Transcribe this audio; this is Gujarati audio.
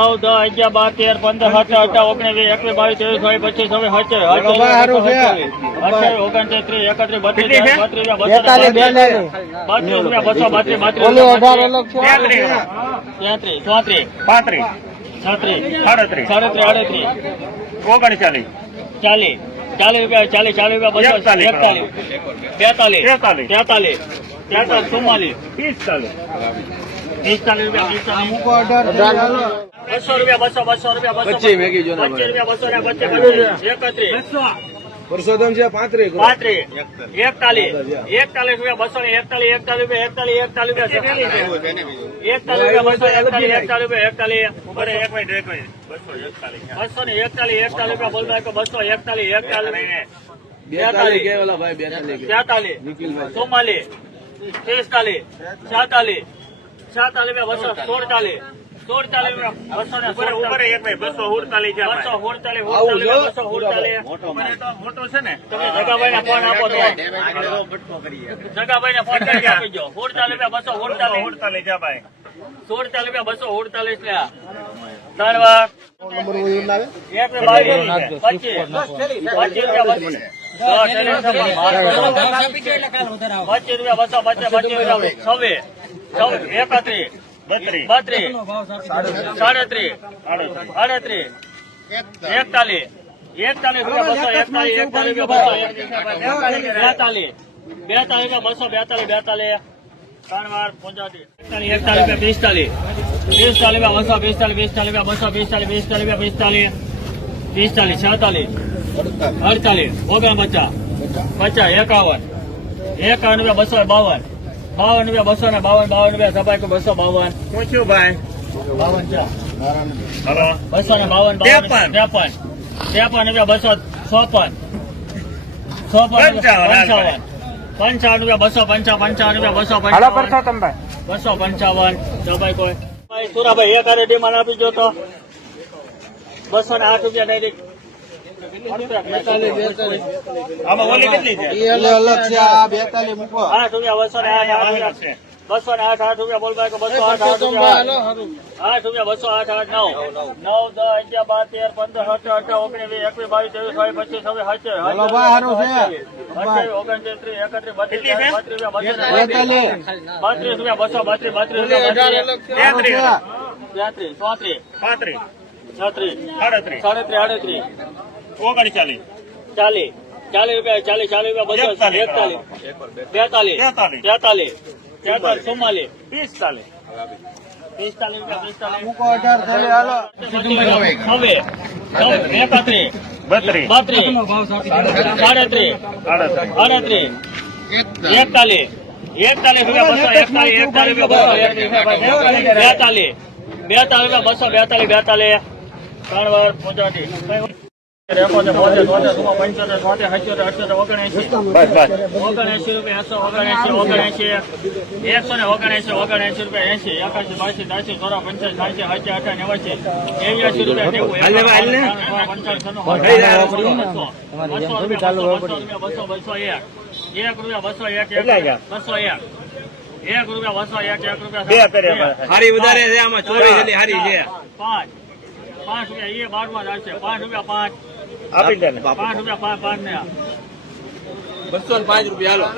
નવ દસ અગિયાર બાર તેર પંદર સત્તર અઢાર ઓગણીસ વીસ એકવીસ બાવીસ ત્રેવીસ ચોવીસ પચીસ છવ્વીસ સત્યાવીસ ઓગણત્રીસ ત્રીસ એકત્રીસ બત્રીસ બત્રીસ. બત્રીસ રૂપિયા બસો બત્રીસ બત્રીસ તેત્રીસ ચોત્રીસ. પાંત્રીસ. છત્રીસ. સાડત્રીસ. સાડત્રીસ આડત્રીસ. ઓગણચાલીસ. ચાલીસ. ચાલીસ રૂપિયા ચાલીસ ચાલીસ રૂપિયા બસો એકતાલીસ. એકતાલીસ. બેતાલીસ. તેતાલીસ. તેતાલીસ. તેતાલીસ ચુમ્માલીસ. પિસ્તાલીસ. પિસ્તાલીસ રૂપિયા પિસ્તાલીસ. બસો રૂપિયા બસો બસો રૂપિયા બસો પચીસ મેગી જો પચીસ રૂપિયા બસો ને પચીસ પચીસ. એકત્રીસ. પરસોત્તમ છે પાંત્રીસ. પાંત્રીસ. એકતાલીસ. એકતાલીસ. રૂપિયા બસો ને એકતાલીસ એકતાલીસ રૂપિયા એકતાલીસ એકતાલીસ રૂપિયા એકતાલીસ. રૂપિયા બસો એકતાલીસ એકતાલીસ રૂપિયા એકતાલીસ. બરે એક મિનિટ એક મિનિટ. બસો ને એકતાલીસ એકતાલીસ રૂપિયા બોલવા બસો એકતાલીસ એકતાલીસ. બેતાલીસ. કે ભાઈ બેતાલીસ. કે નિખિલભાઈ ચુમ્માલીસ. પિસ્તાલીસ સાતાલીસ સાતાલીસ બસો સોળતાલીસ સુડતાલીસ? સુડતાલીસ. સુડતાલીસ મોટો છે ને. તમે જગાભાઈ ને ફોન આપો જગાભાઈ ને ફોન કરી આપી સુડતાલીસ રૂપિયા બસો બસો સુડતાલીસ. ઉડતાલીસ ભાઈ. સુડતાલીસ રૂપિયા બસો સુડતાલીસ ત્રણ વાર એક ને બાવીસ પચીસ. પચીસ રૂપિયા બસો. પચીસ રૂપિયા બસો પચીસ પચીસ રૂપિયા છવ્વીસ એકત્રીસ. બત્રીસ. બત્રીસ. સાડત્રીસ. આડત્રીસ એકતાલીસ. એકતાલીસ. બસો એકતાલીસ એકતાલીસ બસો બેતાલીસ બેતાલીસ. બસો બેતાલીસ બેતાલીસ. ત્રણ વાર પંચાવતી એકતાલીસ એકતાલીસ પિસ્તાલીસ. પિસ્તાલીસ બસો પિસ્તાલીસ પિસ્તાલીસ બસો પિસ્તાલીસ પિસ્તાલીસ રૂપિયા પિસ્તાલીસ. પિસ્તાલીસ છેતાલીસ. અડતાલીસ. ઓગણપચાસ. પચાસ એકાવન. એકાવન રૂપિયા બસો બાવન. બાવન રૂપિયા બસો ને બાવન બાવન રૂપિયા સભાઈ બસો બાવન. પૂછ્યું ભાઈ. બાવન બસો ને બાવન ત્રેપન. ત્રેપન. ત્રેપન રૂપિયા બસો ચોપન. ચોપન પંચાવન, પંચાવન. રૂપિયા બસો પંચાવન પંચાવન રૂપિયા બસો પંચાવન. બસો પંચાવન. જો ભાઈ કોઈ. ભાઈ સુરાભાઈ એક હારે ડિમાન્ડ આપી જો તો. બસો ને આઠ રૂપિયા ડાયરેક્ટ આમાં ઓલી કેટલી છે? અલગ અલગ છે આ બેતાલીસ મૂકો. આઠ રૂપિયા બસો ને આઠ આઠ રૂપિયા બસો ને આઠ આઠ રૂપિયા બોલ બસો આઠ આઠ રૂપિયા. આઠ રૂપિયા બસો આઠ આઠ નવ. નવ દસ અગિયાર બાર તેર પંદર સત્તર અઢાર ઓગણીસ વીસ એકવીસ બાવીસ ત્રેવીસ બાવીસ પચીસ છવ્વીસ. અઠ્યાવીસ ઓગણત્રીસ ત્રીસ એકત્રીસ બત્રીસ? બત્રીસ રૂપિયા. બત્રીસ રૂપિયા બસો બત્રીસ બત્રીસ રૂપિયા તેત્રીસ તેત્રીસ ચોત્રીસ. પાંત્રીસ. છત્રીસ. સાડત્રીસ. સાડત્રીસ આડત્રીસ. ઓગણચાલીસ ચાલીસ ચાલીસ રૂપિયા ચાલીસ ચાલીસ રૂપિયા બસો એકતાલીસ. બેતાલીસ. તેતાલીસ. તેતાલીસ તેતાલીસ ચુમ્માલીસ. પિસ્તાલીસ. પિસ્તાલીસ રૂપિયા પિસ્તાલીસ. મૂકો અઢાર થેલી હાલો. હવે એકત્રીસ. બત્રીસ. બત્રીસ. સાડત્રીસ. અડત્રીસ. એકતાલીસ. એકતાલીસ રૂપિયા બસો એકતાલીસ એકતાલીસ રૂપિયા બસો બેતાલીસ. બેતાલીસ. રૂપિયા બસો બેતાલીસ બેતાલીસ. ત્રણ વાર પંચાવતી એકસો ને રૂપિયા, અઠા, રૂપિયા, નેવું, બસો, રૂપિયા, એક. એક રૂપિયા, બસો, એક? બસો, રૂપિયા, બસો, એક, એક રૂપિયા. હારી વધારે છે આમાં હારી છે. પાંચ. પાંચ રૂપિયા એ બારમાં પાંચ રૂપિયા પાંચ. આપી દે ને. પાંચ રૂપિયા પાંચ પાંચ ને બસો પાંચ રૂપિયા હાલો.